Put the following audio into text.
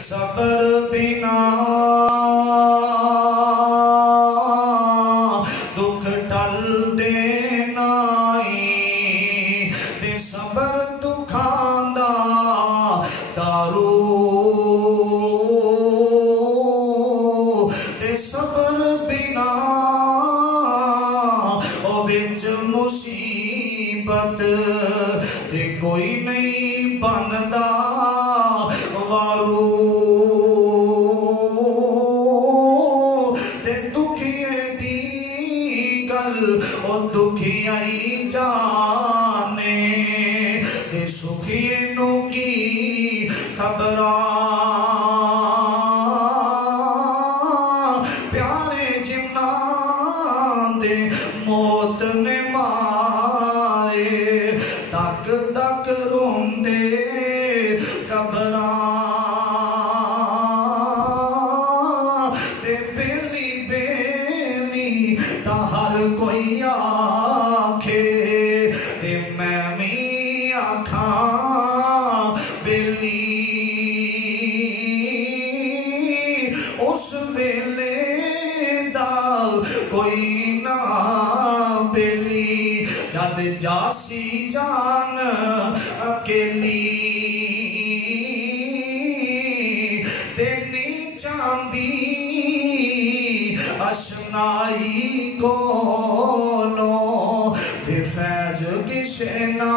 صبر بنا دکھ ٹل دینا تے صبر دکھاں دا دارو تے صبر بنا او وچ مصیبت تے کوئی نہیں بندا وارو تے دکھیے دی گل او دکھیائی جانے تے سکھیے نو کی خبراں پیارے جنان دے موت نے مارے تک تک روندے قبراں تے بیلی بیلی تا ہر کوئی آکھے تے میں بھی آکھاں بیلی اس ویلے دا کوئی نہ بیلی جد جاسی جان اکیلی تینی چاندی اشنائی کولوں تے فیض کسے نہ